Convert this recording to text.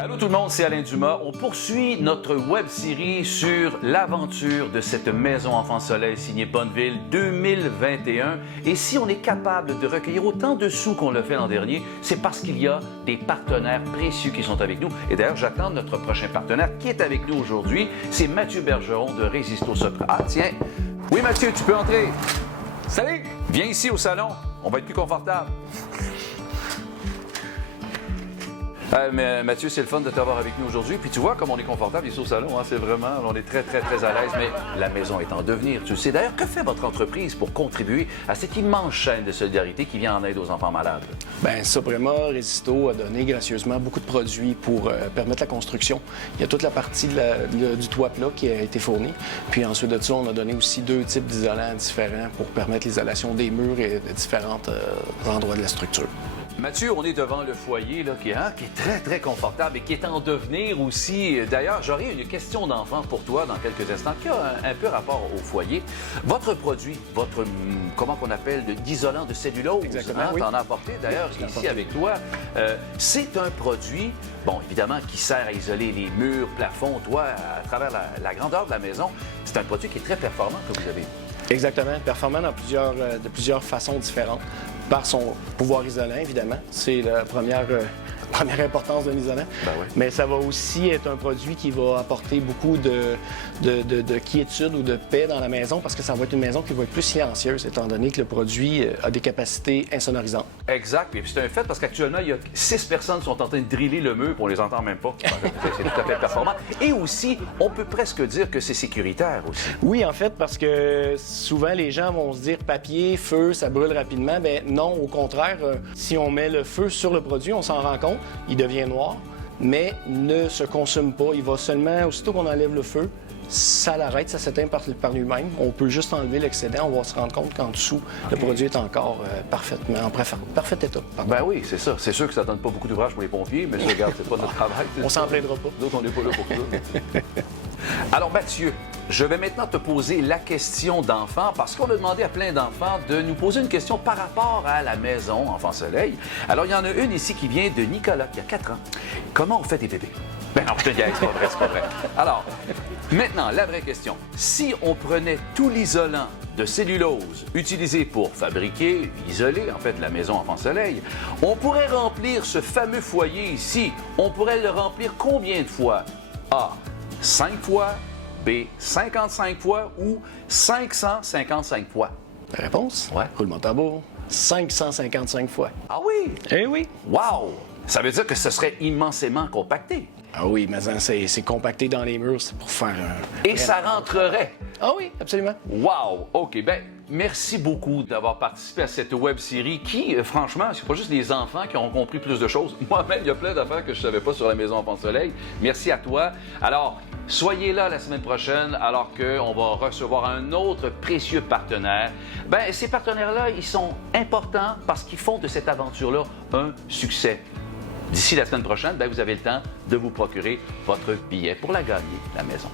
Allô tout le monde, c'est Alain Dumas. On poursuit notre web-série sur l'aventure de cette maison Enfant Soleil signée Bonneville 2021. Et si on est capable de recueillir autant de sous qu'on l'a fait l'an dernier, c'est parce qu'il y a des partenaires précieux qui sont avec nous. Et d'ailleurs, j'attends notre prochain partenaire qui est avec nous aujourd'hui. C'est Mathieu Bergeron de Résisto Socra. Ah tiens, oui Mathieu, tu peux entrer. Salut! Viens ici au salon, on va être plus confortable. Mais Mathieu, c'est le fun de t'avoir avec nous aujourd'hui. Puis tu vois comme on est confortable ici au salon, hein, c'est vraiment, on est très à l'aise. Mais la maison est en devenir, tu le sais. D'ailleurs, que fait votre entreprise pour contribuer à cette immense chaîne de solidarité qui vient en aide aux enfants malades? Bien, Soprema Résisto a donné gracieusement beaucoup de produits pour permettre la construction. Il y a toute la partie du toit plat qui a été fournie. Puis ensuite de ça, on a donné aussi 2 types d'isolants différents pour permettre l'isolation des murs et de différents endroits de la structure. Mathieu, on est devant le foyer là, qui est très confortable et qui est en devenir aussi. D'ailleurs, j'aurai une question d'enfant pour toi dans quelques instants qui a un peu rapport au foyer. Votre produit, comment qu'on appelle, d'isolant de cellulose, exactement, hein, oui. T'en as apporté d'ailleurs ici avec toi. C'est un produit, bon, évidemment, qui sert à isoler les murs, plafonds, toits, à travers la grandeur de la maison. C'est un produit qui est très performant que vous avez. Exactement, performant de plusieurs façons différentes. Par son pouvoir isolant, évidemment. C'est la première importance d'un isolant. Ben oui. Mais ça va aussi être un produit qui va apporter beaucoup de quiétude ou de paix dans la maison parce que ça va être une maison qui va être plus silencieuse étant donné que le produit a des capacités insonorisantes. Exact. Et puis c'est un fait parce qu'actuellement, il y a 6 personnes qui sont en train de driller le mur, puis on les entend même pas. C'est tout à fait performant. Et aussi, on peut presque dire que c'est sécuritaire aussi. Oui, en fait, parce que souvent les gens vont se dire papier, feu, ça brûle rapidement. Bien non, au contraire, si on met le feu sur le produit, on s'en rend compte, il devient noir, mais ne se consume pas. Il va seulement, aussitôt qu'on enlève le feu, ça l'arrête, ça s'éteint par lui-même. On peut juste enlever l'excédent, on va se rendre compte qu'en dessous, le produit est encore en parfait état. Pardon. Ben oui, c'est ça. C'est sûr que ça donne pas beaucoup d'ouvrage pour les pompiers, mais ça, regarde, c'est pas notre travail. On s'en plaindra pas. Nous autres, on n'est pas là pour ça. Alors, Mathieu, je vais maintenant te poser la question d'enfant parce qu'on a demandé à plein d'enfants de nous poser une question par rapport à la maison Enfant Soleil. Alors, il y en a une ici qui vient de Nicolas, qui a 4 ans. Comment on fait des bébés? Ben non, je te dis, c'est pas vrai. Alors, maintenant, la vraie question. Si on prenait tout l'isolant de cellulose utilisé pour fabriquer, isoler, en fait, la maison Enfant Soleil, on pourrait remplir ce fameux foyer ici. On pourrait le remplir combien de fois? A, 5 fois, B, 55 fois ou 555 fois? La réponse? Ouais. Roulement de tambour. 555 fois. Ah oui? Eh oui! Wow! Ça veut dire que ce serait immensément compacté. Ah oui, mais c'est compacté dans les murs, c'est pour faire un... Et ça rentrerait. Ah oui, absolument. Wow! OK, ben merci beaucoup d'avoir participé à cette web-série qui, franchement, c'est pas juste les enfants qui ont compris plus de choses. Moi-même, il y a plein d'affaires que je savais pas sur la maison Enfant Soleil. Merci à toi. Alors, soyez là la semaine prochaine alors qu'on va recevoir un autre précieux partenaire. Ben, ces partenaires-là, ils sont importants parce qu'ils font de cette aventure-là un succès. D'ici la semaine prochaine, ben, vous avez le temps de vous procurer votre billet pour la gagner, la maison.